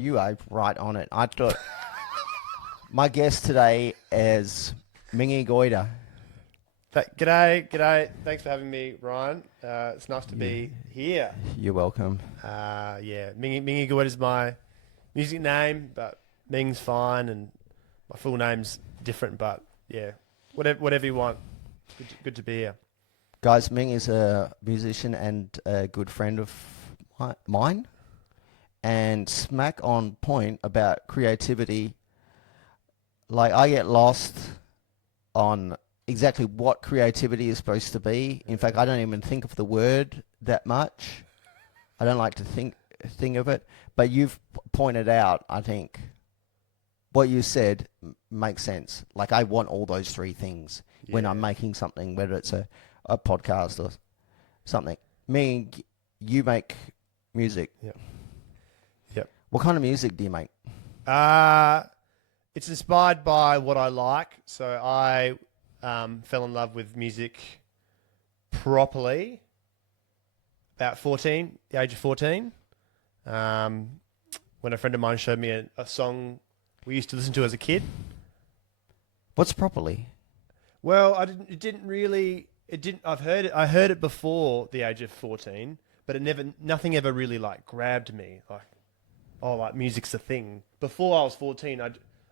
You are right on it. I thought my guest today is Mingy Goida. G'day. Thanks for having me, Ryan. It's nice to be here. You're welcome. Mingy Good is my music name, but Ming's fine, and my full name's different. But yeah, whatever you want. Good to be here. Guys, Ming is a musician and a good friend of mine. And smack on point about creativity. Like, I get lost on exactly what creativity is supposed to be. In fact, I don't even think of the word that much. I don't like to think of it. But you've pointed out, I think, what you said makes sense. Like, I want all those three things when I'm making something, whether it's a podcast or something. You make music. Yep. What kind of music do you make? It's inspired by what I like. So I fell in love with music properly about the age of 14. When a friend of mine showed me a song we used to listen to as a kid. What's properly? Well, I heard it before the age of 14, but nothing ever really like grabbed me. Like music's a thing. Before I was 14,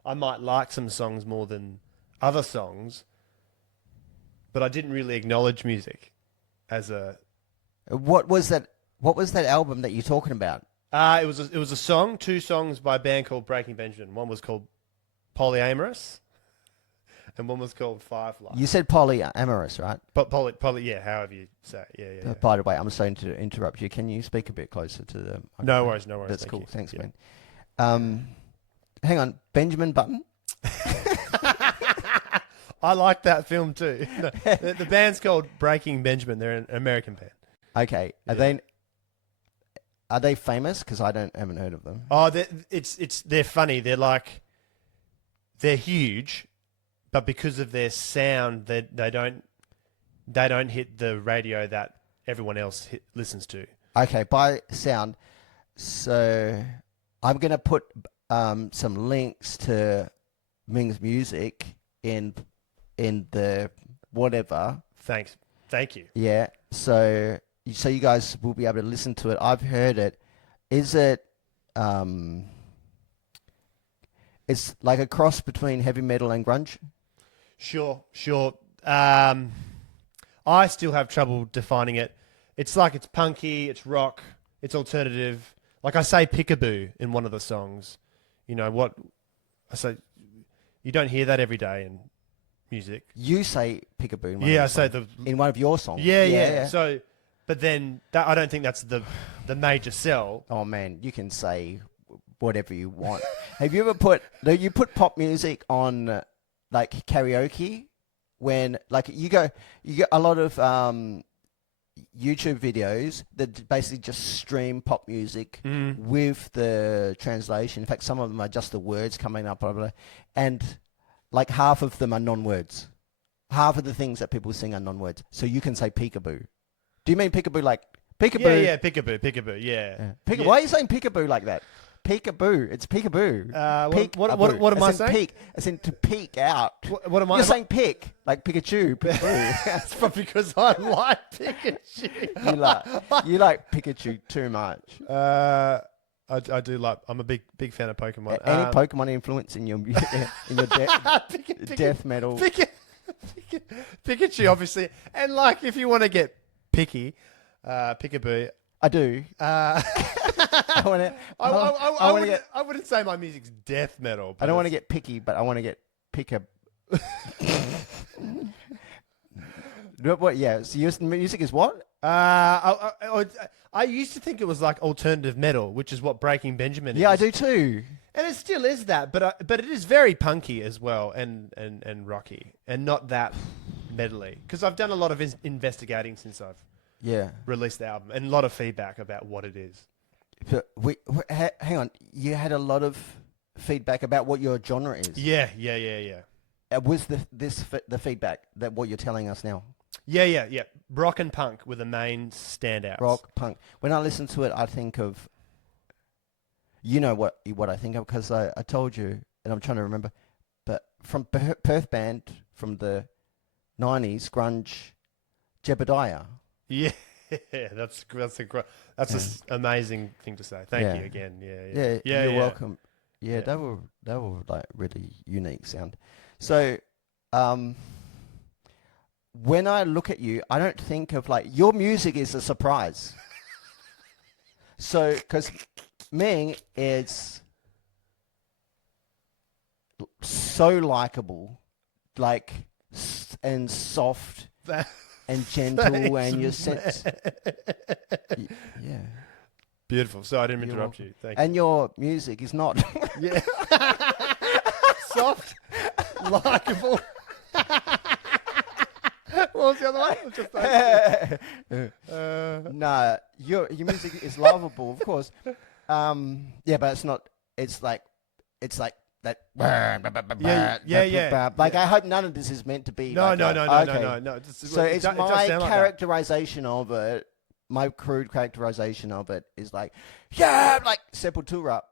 I might like some songs more than other songs, but I didn't really acknowledge music as a. What was that album that you're talking about? It was a song, two songs by a band called Breaking Benjamin. One was called Polyamorous, and one was called Firefly. You said polyamorous, right? But poly, yeah, however you say it. Yeah. By the way, I'm sorry to interrupt you. Can you speak a bit closer to the microphone? No worries. That's Thank cool. you. Thanks, man. Hang on. Benjamin Button? I like that film too. No, the band's called Breaking Benjamin. They're an American band. Okay. Are they famous? Because I haven't heard of them. Oh, they're funny. They're huge, but because of their sound, they don't hit the radio that everyone else listens to. Okay, by sound. So I'm going to put some links to Ming's music in the whatever. Thanks. Thank you. Yeah. So you guys will be able to listen to it. I've heard it. Is it it's like a cross between heavy metal and grunge? Sure. I still have trouble defining it. It's punky, it's rock, it's alternative. Like I say peekaboo in one of the songs. You know what I say, you don't hear that every day in music. You say peekaboo in one Yeah, I of say in one of your songs. Yeah. So, but then I don't think that's the major sell. Oh man, you can say whatever you want. Have you ever put pop music on like karaoke? When like you get a lot of YouTube videos that basically just stream pop music with the translation. In fact, some of them are just the words coming up, blah, blah, blah. And like half of them are non-words. Half of the things that people sing are non-words. So you can say peekaboo. Do you mean peekaboo like peekaboo? Yeah, peekaboo, yeah. Yeah. Why are you saying peekaboo like that? Peekaboo. It's peekaboo. What am I saying? Peek, as in to peek out. What am I? You're saying pick, like Pikachu. Peekaboo. That's probably because I like Pikachu. you like Pikachu too much. I do like. I'm a big fan of Pokemon. Any Pokemon influence in your death metal? Pikachu, obviously, and like if you want to get picky, Peekaboo. I do. I wouldn't say my music's death metal. I don't want to get picky, but I want to get picker. What? Yeah. So your music is what? I used to think it was like alternative metal, which is what Breaking Benjamin is. Yeah, I do too. And it still is that, but it is very punky as well, and rocky, and not that metally. Because I've done a lot of investigating since I've released the album, and a lot of feedback about what it is. But hang on, you had a lot of feedback about what your genre is. Yeah. Was the feedback that what you're telling us now? Yeah. Rock and punk were the main standouts. Rock, punk. When I listen to it, I think of You know what I think of because I told you, and I'm trying to remember, but from Perth band from the 90s, grunge, Jebediah. Yeah, that's Yeah. an amazing thing to say. Thank you Yeah. again. Yeah, yeah, Yeah, yeah, you're yeah. welcome. Yeah, Yeah. they were like really unique sound. So, um, when I look at you, I don't think of like your music is a surprise. So, because Ming is so likable, like and soft That- and gentle, Thanks, and your man. sense, yeah, Beautiful. So I didn't you're interrupt welcome. you. Thank you. And your music is not. Yeah. Soft, likable. What was the other one? Just Nah, your music is lovable, of course. Yeah, but it's not. It's like that. yeah. Like I hope none of this is meant to be. No, like no, a- no, no, no, okay. no, no. So it's it does my sound like that. characterization of it. My crude characterization of it is like, yeah, like Sepultura.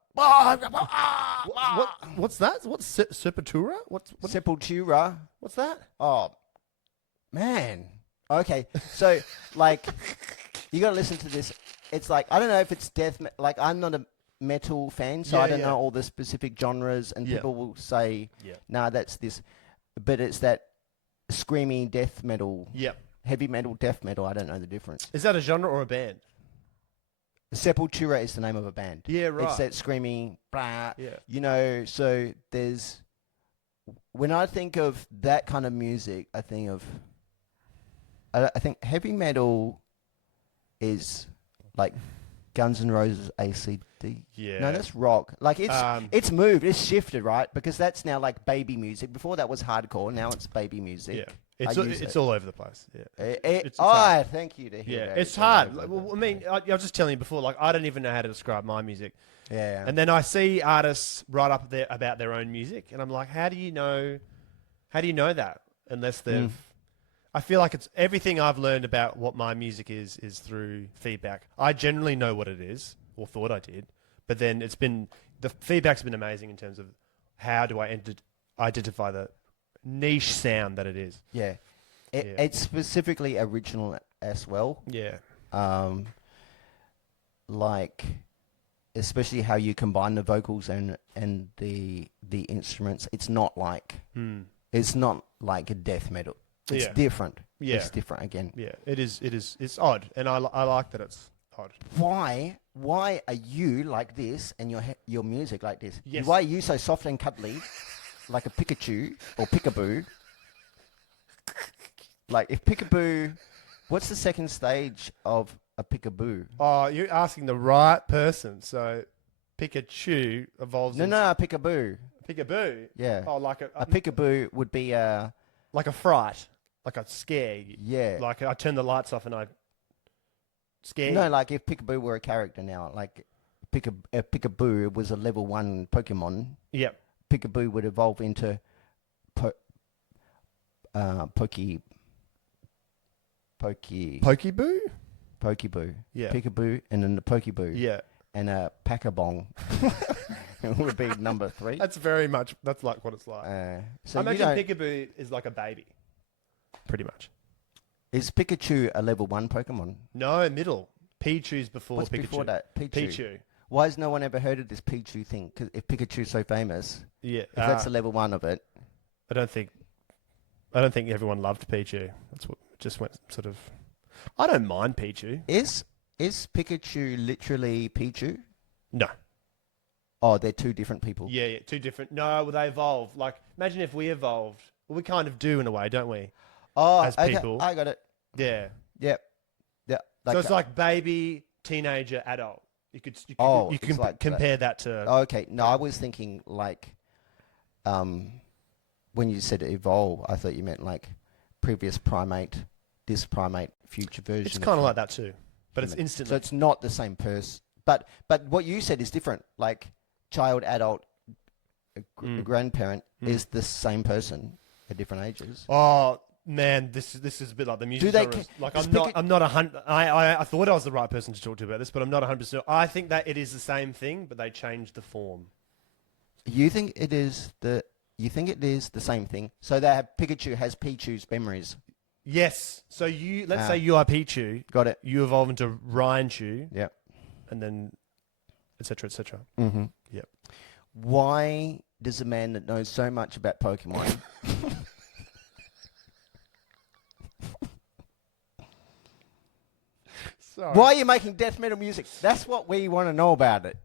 What's that? What's Sepultura? What's Sepultura. what's that? Oh, man. Okay, so like, you gotta listen to this. It's like I don't know if it's like I'm not a metal fan, so Yeah, I don't yeah. know all the specific genres, and Yeah. people will say, Yeah. "Nah, that's this," but it's that screaming death metal, Yep. heavy metal, death metal. I don't know the difference. Is that a genre or a band? Sepultura is the name of a band. Yeah, right. It's that screaming, blah, Yeah. you know. So there's when I think of that kind of music, I think of I think heavy metal is like Guns N' Roses, ACD. Yeah. No, that's rock. Like Um, it's moved, it's shifted, right? Because that's now like baby music. Before that was hardcore. Now it's baby music. yeah. It's I use it's it. all over the place. Yeah. It's Oh, hard. thank you to hear Yeah, that. it's all hard. over Like, the well, I mean, place. I was just telling you before. Like, I don't even know how to describe my music, Yeah. and then I see artists write up there about their own music, and I'm like, how do you know? How do you know that unless they've? I feel like it's everything I've learned about what my music is through feedback. I generally know what it is, or thought I did, but then the feedback's been amazing in terms of how do I identify the niche sound that it is. Yeah. Yeah. It's specifically original as well. Yeah. Like especially how you combine the vocals and the instruments. It's not like a death metal. It's Yeah. different. Yeah. It's different again. Yeah, it is. It is. It's odd, and I like that it's odd. Why are you like this and your music like this? Yes. Why are you so soft and cuddly, like a Pikachu or Peekaboo? Like if Peekaboo, what's the second stage of a Peekaboo? Oh, you're asking the right person. So, Pikachu evolves. No, into no, a Peekaboo. Peekaboo. Yeah. Oh, like A Peekaboo would be like a fright, like a scare. yeah. Like I turn the lights off and I scare. No, you. like if Peekaboo were a character now, like Peekaboo was a level 1 Pokemon. Yep. Peekaboo would evolve into Pokeboo. Pokeboo. Yeah. Peekaboo and then the Pokeboo. Yeah. And a Packabong would be number 3. That's very much. That's like what it's like. So I you imagine don't, Peekaboo is like a baby. Pretty much. is Pikachu a level 1 Pokemon? No, middle. Pichu's before What's Pikachu. before that? Pichu. Pichu. Why has no one ever heard of this Pichu thing? Because if Pikachu's so famous, Yeah. if that's a level 1 of it, I don't think everyone loved Pichu. That's what just went sort of. I don't mind Pichu. is Pikachu literally Pichu? No. Oh, they're two different people. Yeah, yeah, two different. No, well, they evolved. Like, imagine if we evolved. Well, we kind of do in a way, don't we? Oh, As okay, people. I got it. Yeah. Yep. Yeah. So it's like baby, teenager, adult. You could it's like compare that to. Okay. No, I was thinking like, when you said evolve, I thought you meant like previous primate, this primate, future version. It's kind of like that too, but it's human. instantly. So it's not the same person. But what you said is different. Like child, adult, grandparent is the same person at different ages. Oh, Man, this is a bit like the music they genres. Like does I'm not 100. I thought I was the right person to talk to about this, but I'm not 100%. I think that it is the same thing, but they changed the form. You think it is the same thing? So they have Pikachu has Pichu's memories. Yes. So let's say you are Pichu. Got it. You evolve into Raichu, Yep. and then etc. etc. Mm-hmm. Yep. Why does a man that knows so much about Pokemon Sorry. why are you making death metal music? That's what we want to know about it.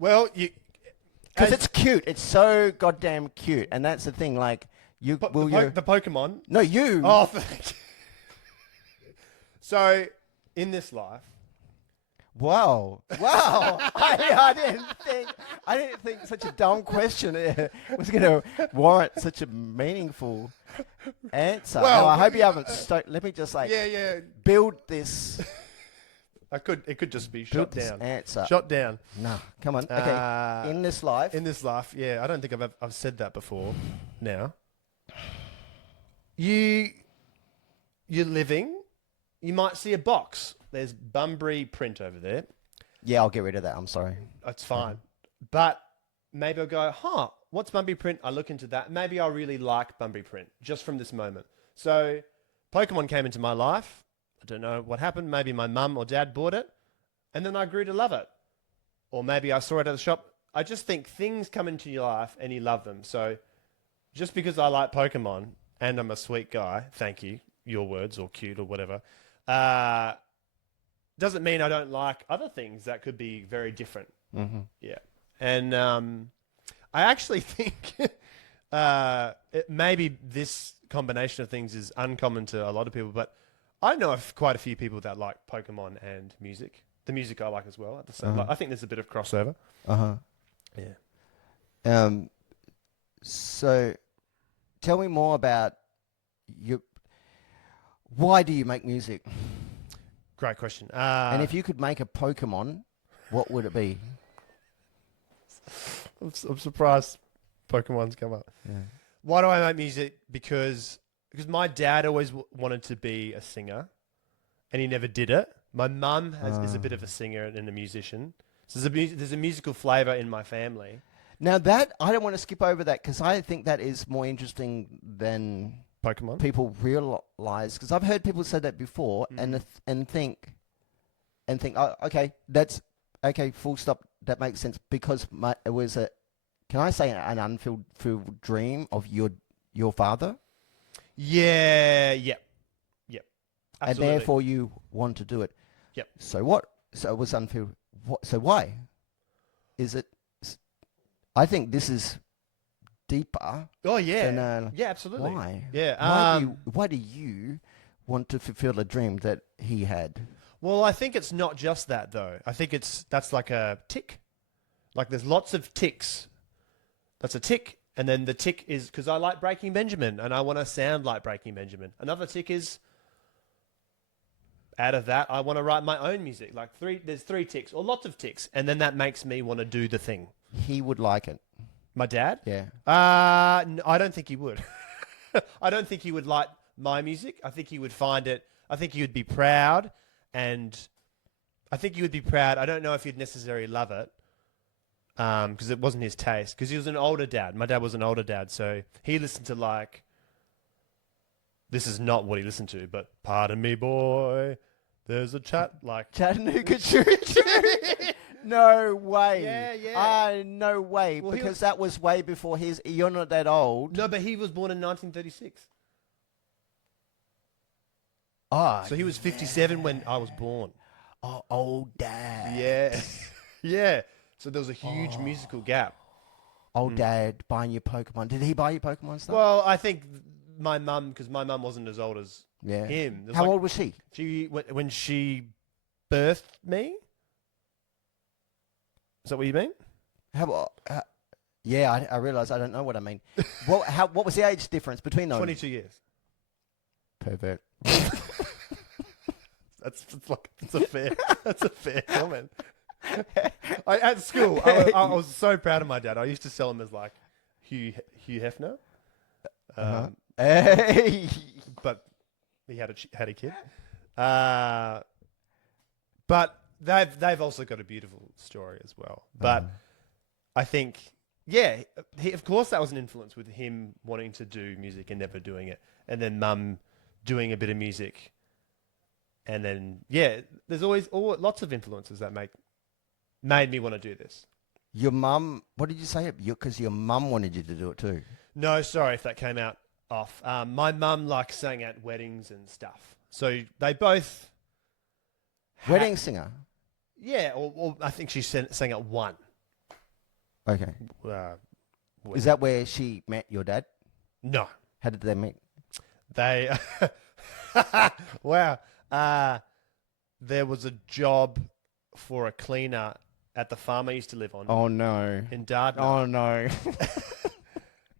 Well, Because it's cute. It's so goddamn cute. And that's the thing. Like, the Pokemon. No, you. Oh, so in this life, Wow. I didn't think such a dumb question was going to warrant such a meaningful answer. Well, Now, I hope you haven't. Let me just build this. It could just be Build shot this down. answer. Shot down. No, come on. Okay. In this life. In this life, yeah. I don't think I've said that before. Now, you're living. You might see a box. There's Bunbury print over there. Yeah, I'll get rid of that. I'm sorry. That's fine. But maybe I'll go, what's Bunbury print? I look into that. Maybe I'll really like Bunbury print just from this moment. So Pokemon came into my life. I don't know what happened. Maybe my mum or dad bought it. And then I grew to love it. Or maybe I saw it at the shop. I just think things come into your life and you love them. So just because I like Pokemon and I'm a sweet guy, thank you, your words, or cute or whatever, doesn't mean I don't like other things that could be very different. Mm-hmm. Yeah. And I actually think maybe this combination of things is uncommon to a lot of people, but I know of quite a few people that like Pokemon and music. The music I like as well. At the same, I think there's a bit of crossover. Yeah. So, tell me more about why do you make music? Great question. And if you could make a Pokemon, what would it be? I'm surprised Pokemon's come up. Yeah. Why do I make music? Because my dad always wanted to be a singer, and he never did it. My mum is a bit of a singer and a musician. So there's a musical flavour in my family. Now that, I don't want to skip over that because I think that is more interesting than Pokemon. people realize. Because I've heard people say that before and think, oh, okay, that's okay, full stop. That makes sense because it was can I say an unfulfilled dream of your father? Yeah. Yep. And Absolutely. therefore you want to do it. Yep. So what? So it was unfulfilled. So why? Is it? I think this is deeper. Oh yeah. Than, yeah, absolutely. Why? Yeah. Why do you want to fulfill a dream that he had? Well, I think it's not just that though. I think that's like a tick. Like there's lots of ticks. That's a tick. And then the tick is because I like Breaking Benjamin and I want to sound like Breaking Benjamin. Another tick is out of that, I want to write my own music. There's 3 ticks or lots of ticks. And then that makes me want to do the thing. He would like it. My dad? Yeah. I don't think he would. I don't think he would like my music. I think he would find it, I think he would be proud. And I think he would be proud. I don't know if he'd necessarily love it. Because it wasn't his taste. Because he was an older dad. My dad was an older dad. So he listened to this is not what he listened to, but pardon me, boy, there's a Chattanooga Choo Choo. No way. Yeah. No way. Well, because that was way before you're not that old. No, but he was born in 1936. Oh, So he was 57 when I was born. Oh, old dad. Yeah. Yeah. So there was a huge musical gap. Old dad buying you Pokemon. Did he buy you Pokemon stuff? Well, I think my mum, because my mum wasn't as old as him. How old was she? When she birthed me? Is that what you mean? Yeah, I realise I don't know what I mean. What was the age difference between those? 22 years. Pervert. That's a fair comment. At school, I was so proud of my dad. I used to sell him as Hugh Hefner. Hey. but he had a kid. But they've also got a beautiful story as well. But I think, yeah, of course that was an influence with him wanting to do music and never doing it, and then mum doing a bit of music, and then yeah, there's always lots of influences that made me want to do this. Your mum, what did you say? Because your mum wanted you to do it too. No, sorry if that came out off. My mum sang at weddings and stuff, so they both Wedding singer. Yeah, or I think she sang at one. Okay. Uh, Is that where she met your dad? No, How did they meet? they. Wow. There was a job for a cleaner at the farm I used to live on. Oh no. In Dartmouth. Oh no.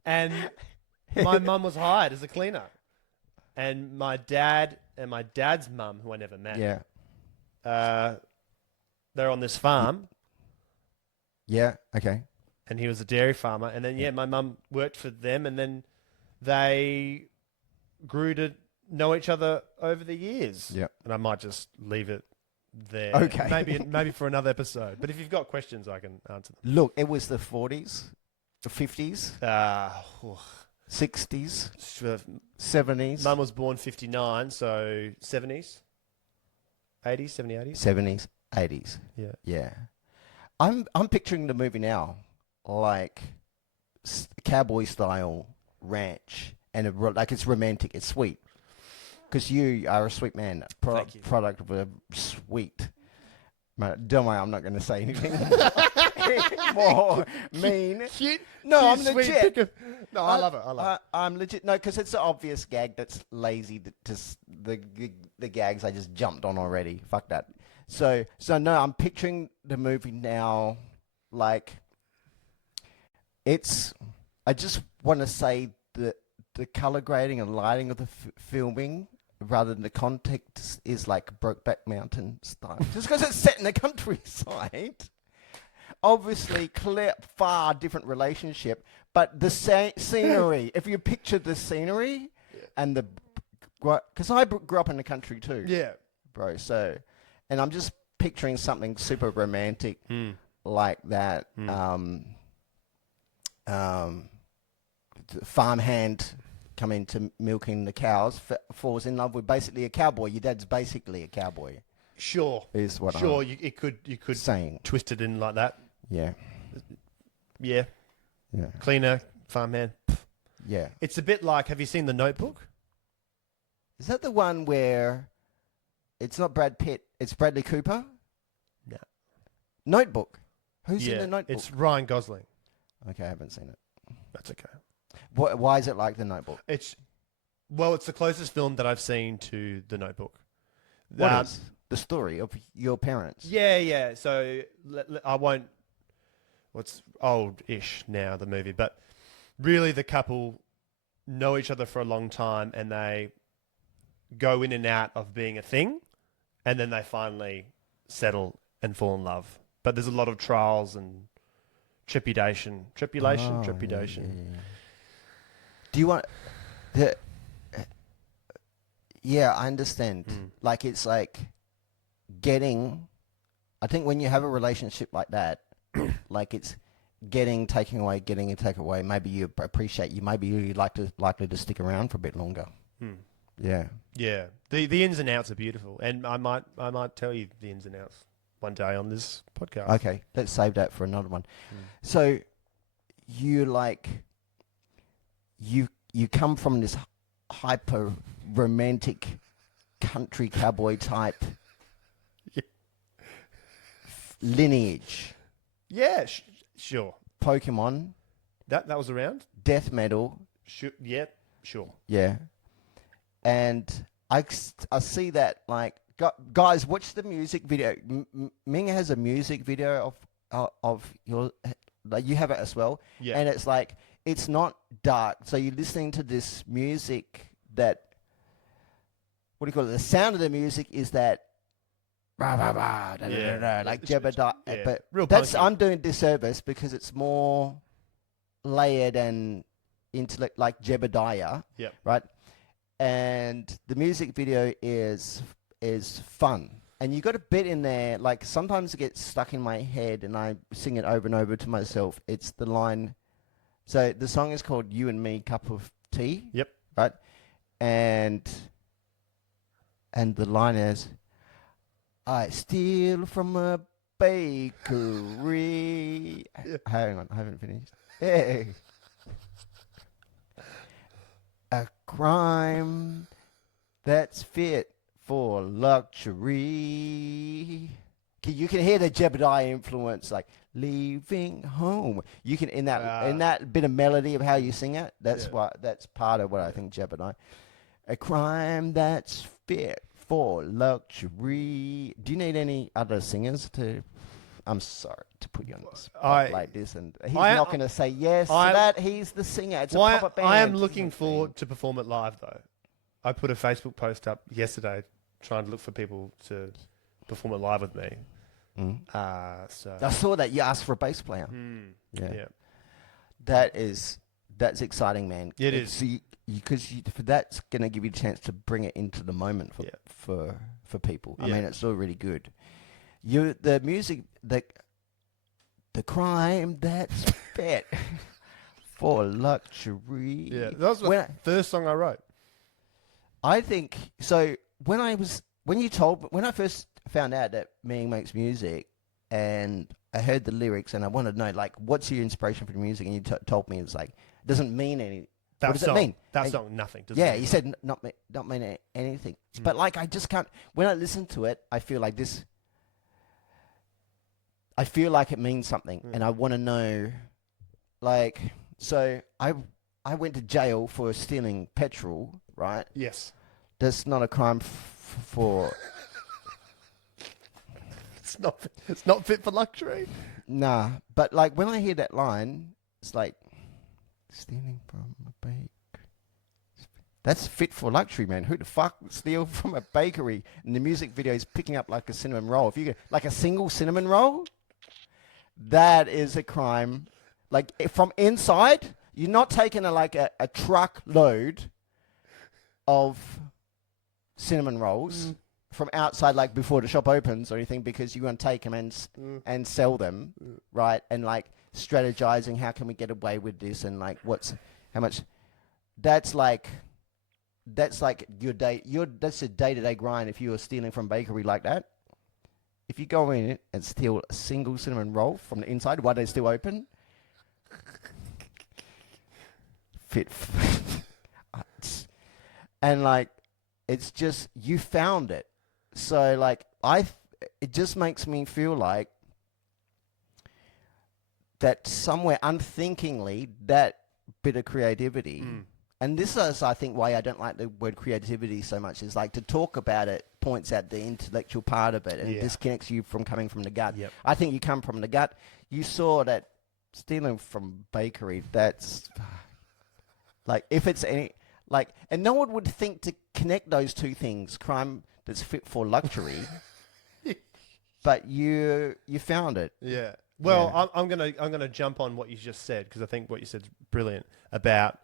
And my mum was hired as a cleaner. And my dad and my dad's mum, who I never met, Yeah. they're on this farm, Yeah. Okay. and he was a dairy farmer. And then, my mum worked for them, and then they grew to know each other over the years. Yeah. And I might just leave it there. Okay. Maybe for another episode. But if you've got questions, I can answer them. Look, it was the 40s, the 50s, 60s, 70s, Mum was born 59, so 70s, 80s, 70s, 80s. 70s, 80s. Yeah. Yeah. I'm picturing the movie now like cowboy style ranch, and like it's romantic, it's sweet. Because you are a sweet man, Thank you. product of a sweet. Don't worry, I'm not going to say anything more mean. Cute. No, I'm sweet legit. No, I love it. I love it. I'm legit. No, because it's an obvious gag that's lazy. The gags I just jumped on already. Fuck that. So no, I'm picturing the movie now like it's. I just want to say that the color grading and lighting of the filming, rather than the context, is like Brokeback Mountain style. Just because it's set in the countryside. Obviously, far different relationship, but the scenery. If you picture the scenery and the, because I grew up in the country too, Yeah. bro. So, and I'm just picturing something super romantic like that. The farmhand coming to milking the cows falls in love with basically a cowboy. Your dad's basically a cowboy. Sure. Is what Sure. I'm You could saying. twist it in like that. Yeah. Yeah. Yeah. Cleaner, farmhand. Yeah. It's a bit like, have you seen The Notebook? Is that the one where it's not Brad Pitt, it's Bradley Cooper? No. Notebook. Who's in the Notebook? It's Ryan Gosling. Okay, I haven't seen it. That's okay. Why is it like The Notebook? It's the closest film that I've seen to The Notebook. What is the story of your parents? Yeah. So I won't. What's old-ish now, the movie, but really the couple know each other for a long time, and they go in and out of being a thing, and then they finally settle and fall in love. But there's a lot of trials and trepidation. Yeah. Do you want the? Yeah, I understand. Like it's like getting. I think when you have a relationship like that, like it's getting, taking away, getting and take away. Maybe you appreciate. Maybe you likely to stick around for a bit longer. Yeah. Yeah. The ins and outs are beautiful, and I might tell you the ins and outs one day on this podcast. Okay, let's save that for another one. So you you come from this hyper romantic country cowboy type lineage. Yeah, sure. Pokemon, That was around. death metal, Sure. Yeah, sure. yeah. And I see that like guys, watch the music video. Ming has a music video of your, like you have it as well. Yeah. And it's like it's not dark. So you're listening to this music that, what do you call it? The sound of the music is that rah, rah, rah, da, da, da, da, like Jebediah. yeah, But real that's punky. I'm doing disservice because it's more layered and intellect, like Jebediah, Yep. right? And the music video is fun. And you got a bit in there, like sometimes it gets stuck in my head and I sing it over and over to myself. It's the line. So the song is called You and Me Cup of Tea. Yep. Right? And the line is, I steal from a bakery. Yeah. Hang on, I haven't finished. Hey. A crime that's fit for luxury. You can hear the Jebediah influence, like leaving home. You can in that bit of melody of how you sing it. That's part of what I think Jebediah. A crime that's fit for luxury. Do you need any other singers to? I'm sorry to put you on the spot like this, and he's not going to say yes to that. He's the singer. It's a puppet band. I am looking forward to perform it live, though. I put a Facebook post up yesterday trying to look for people to perform it live with me. So I saw that you asked for a bass player. Yeah. That's exciting, man. It is. Because that's going to give you a chance to bring it into the moment for people. I mean, it's all really good. The music, the crime that's fit for luxury. Yeah, that was the first song I wrote. I think so. When I first found out that Ming makes music, and I heard the lyrics, and I wanted to know, like, what's your inspiration for the music? And you told me it's like it doesn't mean anything. What does it mean? That song, nothing. You said not mean anything. But like, I just can't. When I listen to it, I feel like this. I feel like it means something, and I want to know, like, so I went to jail for stealing petrol, right? Yes. That's not a crime for. It's not fit for luxury. Nah, but like when I hear that line, it's like stealing from a bake. That's fit for luxury, man. Who the fuck would steal from a bakery? And the music video is picking up like a cinnamon roll. If you get like a single cinnamon roll, that is a crime. Like from inside, you're not taking a truck load of cinnamon rolls from outside, like before the shop opens or anything, because you want to take them and sell them, right? And like strategizing, how can we get away with this, and like how much? That's like your day. That's a day-to-day grind. If you were stealing from a bakery like that, if you go in and steal a single cinnamon roll from the inside while they're still open, and like it's just you found it. So like it just makes me feel like that somewhere unthinkingly that bit of creativity. And this is, I think, why I don't like the word creativity so much, is like to talk about it points out the intellectual part of it and disconnects you from coming from the gut. Yep. I think you come from the gut. You saw that stealing from bakery, that's like, if it's any, like, and no one would think to connect those two things, crime that's fit for luxury, but you found it. Yeah. Well, I'm gonna jump on what you just said, because I think what you said is brilliant about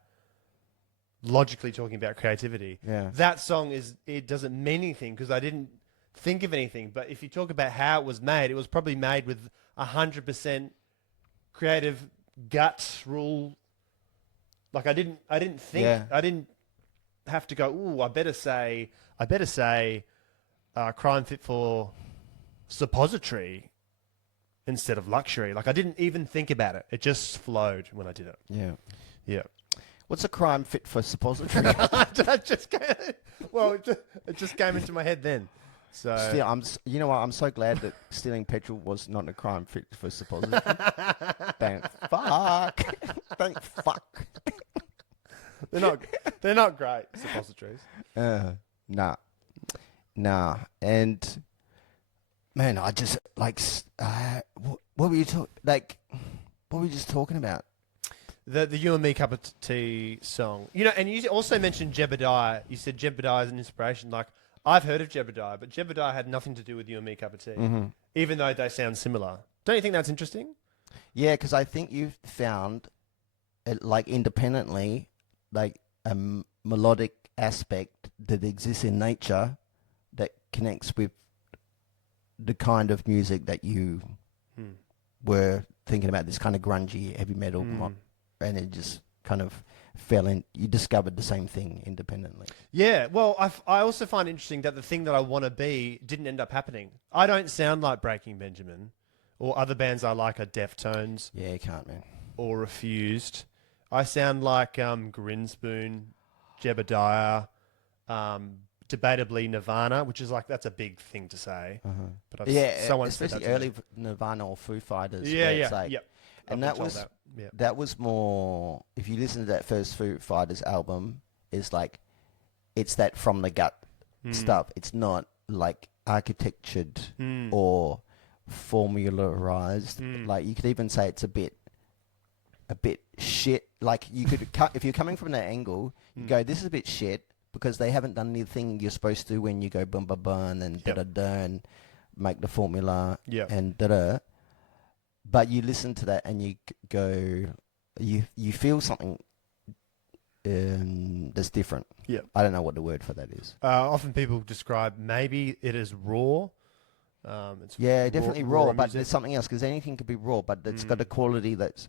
logically talking about creativity. Yeah. That song it doesn't mean anything because I didn't think of anything. But if you talk about how it was probably made with 100% creative gut rule. Like I didn't think I didn't have to go, ooh, I better say crime fit for suppository instead of luxury. Like I didn't even think about it. It just flowed when I did it. Yeah. Yeah. What's a crime fit for suppository? It just came into my head then. So you know what? I'm so glad that stealing petrol was not a crime fit for suppository. Thank fuck. Thank fuck. They're not great suppositories. Nah. And man, I just like what were you what were you just talking about? The You and Me Cup of Tea song. You know, and you also mentioned Jebediah. You said Jebediah is an inspiration. Like, I've heard of Jebediah, but Jebediah had nothing to do with You and Me Cup of Tea, even though they sound similar. Don't you think that's interesting? Yeah, because I think you've found like independently, like a melodic aspect that exists in nature that connects with the kind of music that you Hmm. were thinking about, this kind of grungy heavy metal, and it just kind of fell in. You discovered the same thing independently. Yeah, well, I also find interesting that the thing that I want to be didn't end up happening. I don't sound like Breaking Benjamin, or other bands I like are Deftones Yeah, you can't, man. or Refused. I sound like Grinspoon, Jebediah, debatably Nirvana, which is like that's a big thing to say. But Yeah, someone said that especially to early me. Nirvana or Foo Fighters, Yeah, where it's yeah, like, yep. I've and been told that. Yeah. that was more. If you listen to that first Foo Fighters album, it's like it's that from the gut stuff. It's not like architectured or formularized. Like you could even say it's a bit shit. Like you could cut if you're coming from that angle, you go, this is a bit shit because they haven't done anything you're supposed to when you go bum bum bum and da da da and make the formula and da da. But you listen to that and you go, you feel something that's different. Yeah. I don't know what the word for that is. Often people describe maybe it as raw. It's Definitely raw, but music. there's something else because anything could be raw, but it's got a quality that's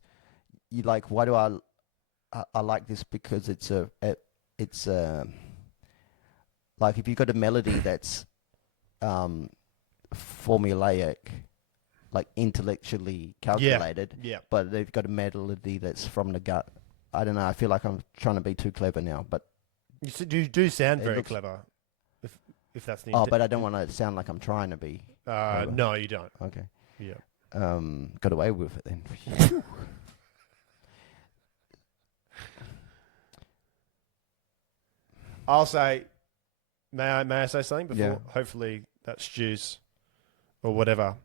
you like. Why do I like this? Because it's like if you've got a melody that's formulaic, like intellectually calculated, but they've got a melody that's from the gut. I don't know. I feel like I'm trying to be too clever now, but You do sound very clever, if that's the. but I don't want to sound like I'm trying to be. No, you don't. Okay. Yeah. Got away with it then. I'll say, may I say something before? Yeah. Hopefully that's Stu's or whatever.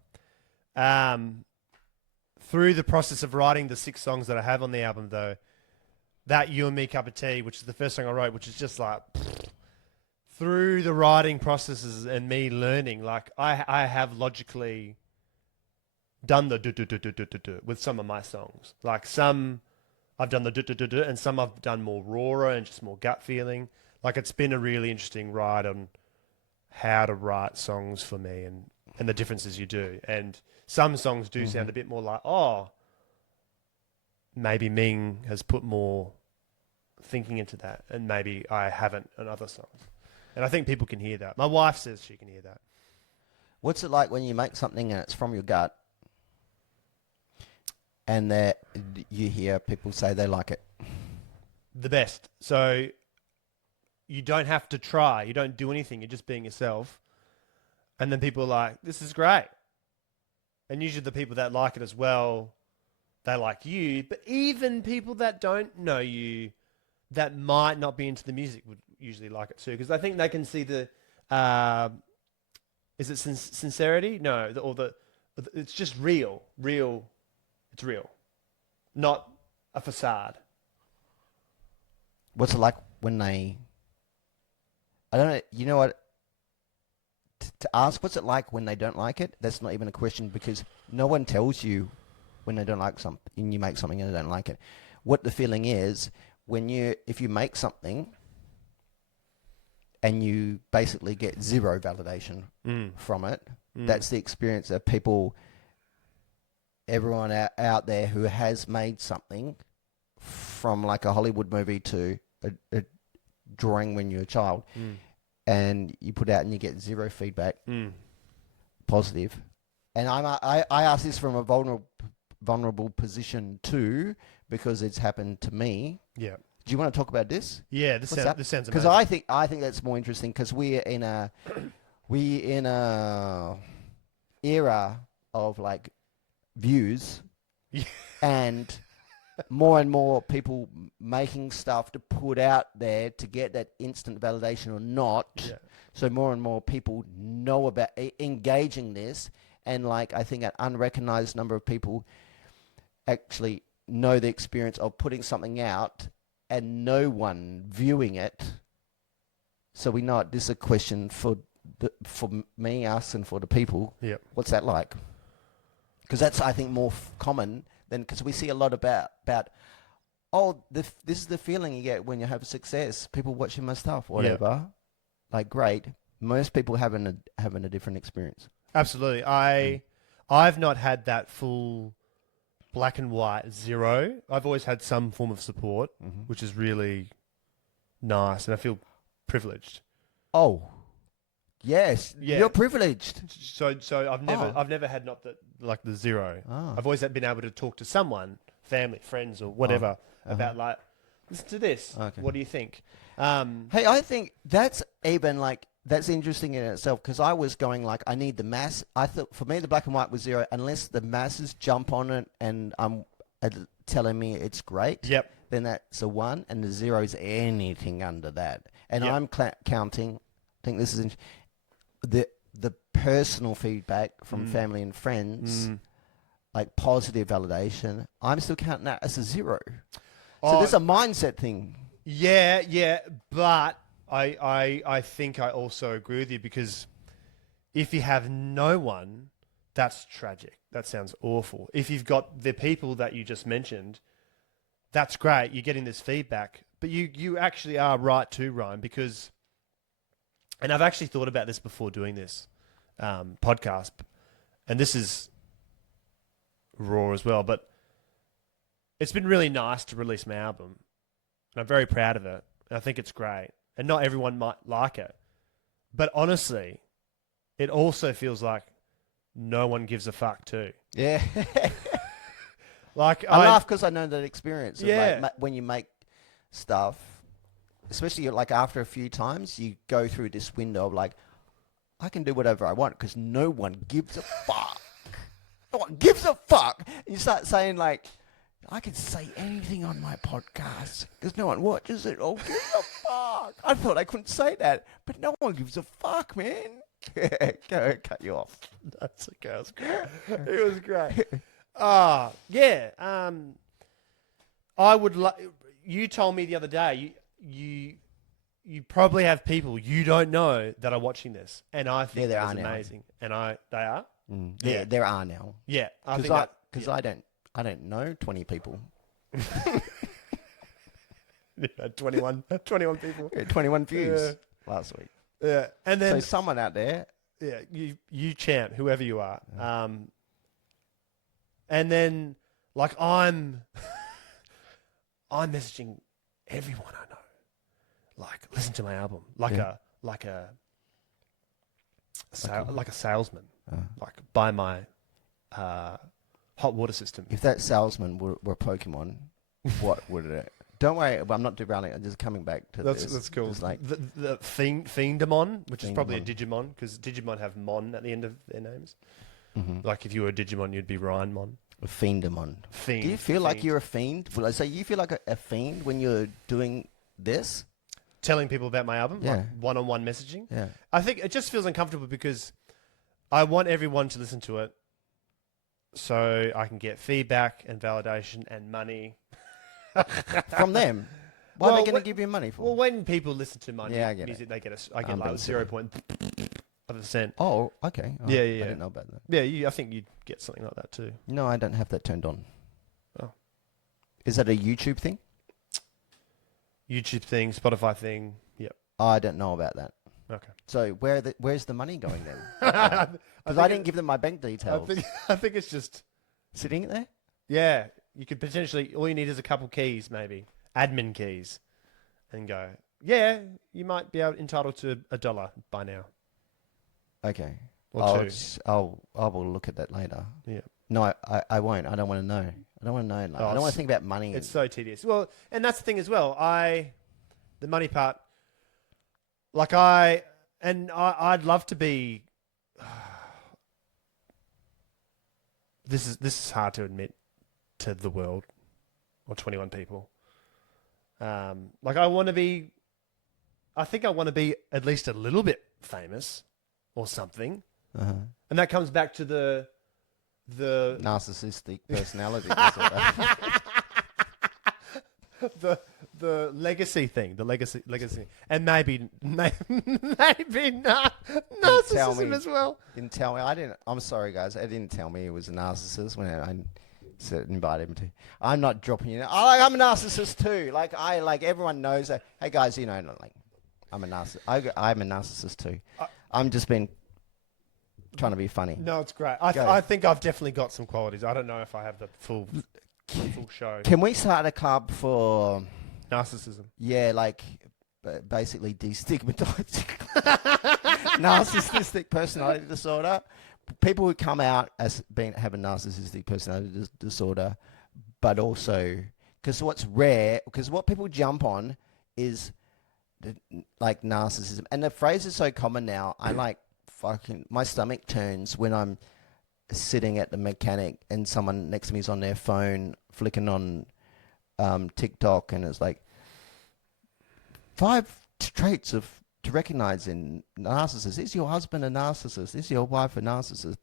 Through the process of writing the 6 songs that I have on the album, though, that You and Me Cup of Tea, which is the first song I wrote, which is just like through the writing processes and me learning, like I have logically done the do with some of my songs. Like some I've done the do and some I've done more raw and just more gut feeling. Like it's been a really interesting ride on how to write songs for me and the differences you do. And some songs do sound a bit more like, oh, maybe Ming has put more thinking into that, and maybe I haven't on other songs. And I think people can hear that. My wife says she can hear that. What's it like when you make something and it's from your gut, and that you hear people say they like it? The best. So you don't have to try. You don't do anything. You're just being yourself. And then people are like, this is great. And usually the people that like it as well, they like you. But even people that don't know you, that might not be into the music, would usually like it too. Because I think they can see the, is it sincerity? No, it's just real. It's real. Not a facade. What's it like when they... I don't know, you know what? To ask what's it like when they don't like it, that's not even a question because no one tells you when they don't like something and you make something and they don't like it. What the feeling is if you make something and you basically get zero validation from it, that's the experience of everyone out there who has made something from like a Hollywood movie to a drawing when you're a child. And you put out and you get zero feedback, positive. And I ask this from a vulnerable position too, because it's happened to me. Yeah. Do you want to talk about this? Yeah, this sounds amazing. Because I think that's more interesting because we're in a era of like views and more people making stuff to put out there to get that instant validation or not. Yeah. So more and more people know about engaging this, and like I think an unrecognized number of people actually know the experience of putting something out and no one viewing it. So we know it. This is a question for me, us, and for the people. Yep. What's that like? Because that's I think more common than because we see a lot about oh, this is the feeling you get when you have success. People watching my stuff, whatever. Like, great. Most people having a different experience. Absolutely. I've not had that full black and white zero. I've always had some form of support, which is really nice, and I feel privileged. Oh, yes, Yeah. you're privileged. So I've never had not the zero. Oh. I've always been able to talk to someone, family, friends, or whatever, about like, listen to this. Okay. What do you think? Hey, I think that's even like that's interesting in itself because I was going like I need the mass. I thought for me the black and white was zero unless the masses jump on it and telling me it's great. Yep. Then that's a 1, and the zero is anything under that. And Yep. I'm counting. I think this is the personal feedback from family and friends, like positive validation. I'm still counting that as a 0. So there's a mindset thing. Yeah, but I think I also agree with you because if you have no one, that's tragic. That sounds awful. If you've got the people that you just mentioned, that's great. You're getting this feedback, but you actually are right too, Ryan, because, and I've actually thought about this before doing this podcast, and this is raw as well, but it's been really nice to release my album. And I'm very proud of it. And I think it's great. And not everyone might like it. But honestly, it also feels like no one gives a fuck too. Yeah. Like I laugh because I know that experience. Of Yeah. like, when you make stuff, especially like after a few times, you go through this window of like, I can do whatever I want because no one gives a fuck. No one gives a fuck. And you start saying like, I can say anything on my podcast because no one watches it or gives a fuck. I thought I couldn't say that, but no one gives a fuck, man. Go cut you off. That's okay. It was great. It was great. Yeah. I would like. You told me the other day you probably have people you don't know that are watching this, and I think there that's are now. amazing. And they are. Yeah, there are now. Yeah, I think Because I don't know 20 people. Yeah, 21 people. Yeah, 21 views Yeah. last week. Yeah, and then So someone out there. yeah, you champ, whoever you are. And then like I'm messaging everyone I know. Like listen to my album. Like a salesman. Like buy my hot water system. If that salesman were Pokemon, what would it? Don't worry, I'm not derailing. I'm just coming back to this. That's cool. It's like The Fiendamon, which is probably a Fiendamon. Digimon, because Digimon have Mon at the end of their names. Mm-hmm. Like if you were a Digimon, you'd be Ryanmon. a Fiendamon. Fiend. Do you feel like Fiend. you're a fiend? Well, I say you feel like a fiend when you're doing this? Telling people about my album? Yeah. Like one-on-one messaging? Yeah. I think it just feels uncomfortable because I want everyone to listen to it so I can get feedback and validation and money. From them? What are Well, they going when- to give you money for? Well, when people listen to my Yeah, I get music, it. they get I get I'm like done 0.5%. Oh, okay. Oh, Yeah, I yeah. didn't know about that. Yeah, I think you'd get something like that too. No, I don't have that turned on. Oh. Is that a YouTube thing? YouTube thing, Spotify thing. Yep. Oh, I don't know about that. Okay. So where's the money going then? I Because I didn't give them my bank details. I think it's just Sitting there? yeah. You could potentially all you need is a couple keys, maybe admin keys, and go. Yeah, you might be entitled to $1 by now. Okay. Or two. I will look at that later. Yeah. No, I won't. I don't want to know. I don't want to know. Like, I don't want to think about money. It's so tedious. Well, and that's the thing as well. The money part, like I'd love to be. This is hard to admit to the world, or 21 people. Like I want to be. I think I want to be at least a little bit famous, or something, Uh-huh. and that comes back to the Narcissistic personality disorder. the legacy thing, the legacy, and maybe not narcissism me. as well. Didn't tell me. I'm sorry, guys. I didn't tell me it was a narcissist when I So invite him to. I'm not dropping you. I'm a narcissist too. Like everyone knows that. Hey guys, like I'm a narcissist. I'm a narcissist too. I'm just been trying to be funny. No, it's great. I think I've definitely got some qualities. I don't know if I have the full show. Can we start a club for Narcissism. Yeah, like basically destigmatizing narcissistic personality disorder. People who come out as have a narcissistic personality disorder, but also because what's rare, because what people jump on is like narcissism, and the phrase is so common now. I like my stomach turns when I'm sitting at the mechanic and someone next to me is on their phone flicking on TikTok, and it's like 5 traits to recognize in narcissists. Is your husband a narcissist? Is your wife a narcissist?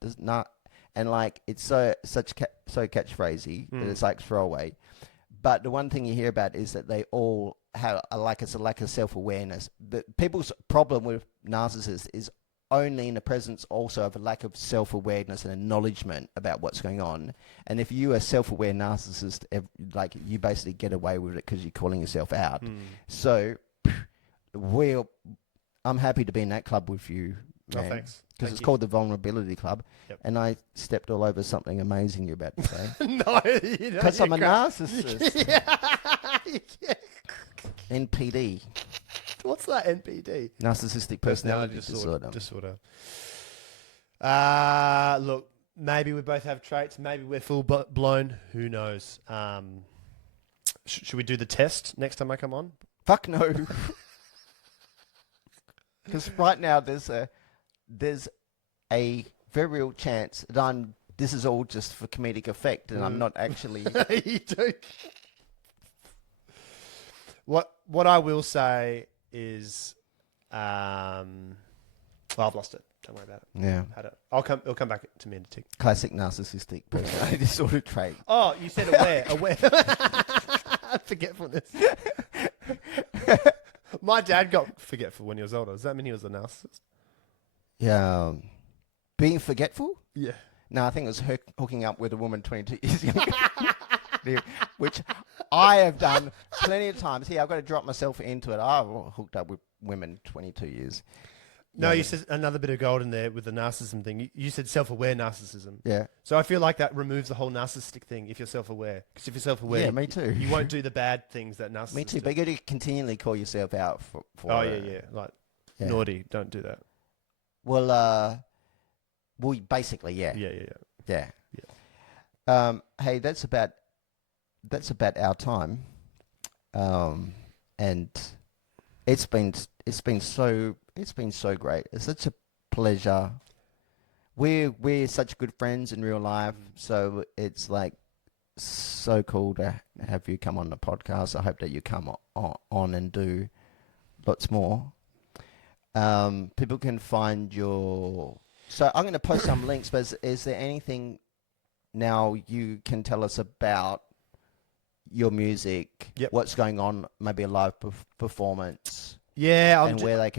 Does not, and like it's so catchphrasey that it's like throwaway. But the one thing you hear about is that they all have it's a lack of self-awareness. But people's problem with narcissists is only in the presence also of a lack of self-awareness and acknowledgement about what's going on. And if you are a self-aware narcissist, like you basically get away with it because you're calling yourself out. So I'm happy to be in that club with you, man. Oh, thanks. Because it's called the Vulnerability Club. Yep. And I stepped all over something amazing you're about to say. No, because I'm a narcissist. Yeah. NPD. What's that NPD? Narcissistic personality disorder. Look, maybe we both have traits. Maybe we're full blown. Who knows? Should we do the test next time I come on? Fuck no. Because right now there's a very real chance that this is all just for comedic effect and I'm not actually... You do. What I will say is... well, I've lost it. Don't worry about it. Yeah. It'll come back to me in a tick. Classic narcissistic personality disorder trait. Oh, you said aware. Forgetfulness. My dad got forgetful when he was older. Does that mean he was a narcissist? Yeah. Being forgetful? Yeah. No, I think it was hooking up with a woman 22 years younger. Which I have done plenty of times. Here, I've got to drop myself into it. I've hooked up with women 22 years. No, you said another bit of gold in there with the narcissism thing. You said self-aware narcissism. Yeah. So I feel like that removes the whole narcissistic thing if you're self-aware. Because if you're self-aware, yeah, me too. You won't do the bad things that narcissists Me too, do. but you got to continually call yourself out for Oh, yeah. Like, naughty, don't do that. Well, basically, yeah. Yeah. Hey, that's about our time. And it's been so great. It's such a pleasure. We're such good friends in real life, so it's like so cool to have you come on the podcast. I hope that you come on and do lots more. People can find your... So I'm going to post some links, but is there anything now you can tell us about your music, what's going on, maybe a live performance? Yeah. And where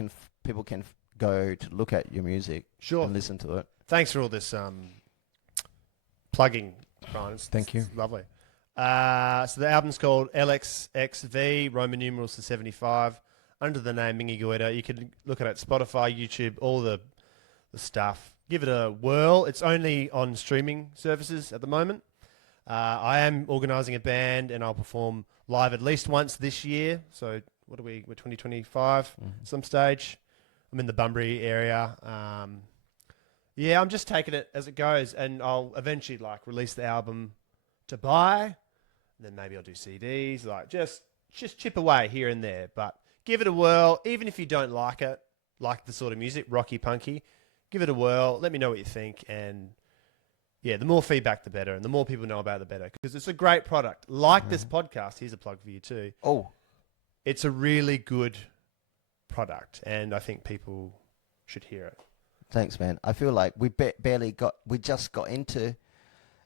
people can go to look at your music and listen to it. Thanks for all this plugging, Brian. Thank you. It's lovely. So the album's called LXXV, Roman numerals to 75, under the name Mingy Guida. You can look at it Spotify, YouTube, all the stuff. Give it a whirl. It's only on streaming services at the moment. I am organising a band and I'll perform live at least once this year. So what are we? We're 2025 some stage. I'm in the Bunbury area. I'm just taking it as it goes, and I'll eventually release the album to buy. And then maybe I'll do CDs, just chip away here and there. But give it a whirl, even if you don't like it, like the sort of music, rocky, punky. Give it a whirl. Let me know what you think, and the more feedback, the better, and the more people know about it, the better, because it's a great product. This podcast. Here's a plug for you too. Oh, it's a really good product, and I think people should hear it. Thanks, man. I feel like we just got into.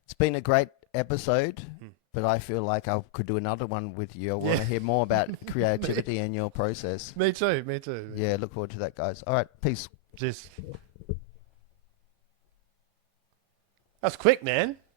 It's been a great episode, but I feel like I could do another one with you. I want to hear more about creativity and your process. Me too. Yeah, look forward to that, guys. All right, peace. Cheers. That's quick, man.